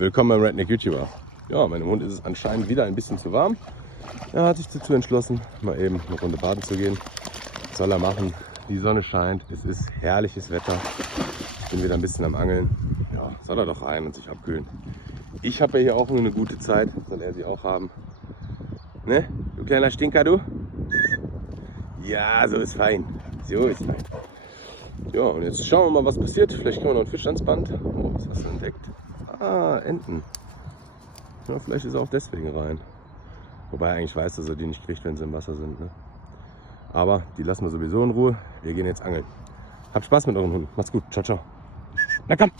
Willkommen beim Redneck YouTuber. Ja, meinem Hund ist es anscheinend wieder ein bisschen zu warm. Er hat sich dazu entschlossen, mal eben eine Runde baden zu gehen. Was soll er machen? Die Sonne scheint, es ist herrliches Wetter. Ich bin wieder ein bisschen am Angeln. Ja, soll er doch rein und sich abkühlen. Ich habe ja hier auch nur eine gute Zeit, soll er sie auch haben. Ne, du kleiner Stinker, du? Ja, so ist fein. So ist fein. Ja, und jetzt schauen wir mal, was passiert. Vielleicht kriegen wir noch einen Fisch ans Band. Oh, was hast du entdeckt? Ah, Enten. Ja, vielleicht ist er auch deswegen rein. Wobei er eigentlich weiß, dass er die nicht kriegt, wenn sie im Wasser sind. Ne? Aber die lassen wir sowieso in Ruhe. Wir gehen jetzt angeln. Habt Spaß mit euren Hunden. Macht's gut. Ciao, ciao. Na komm.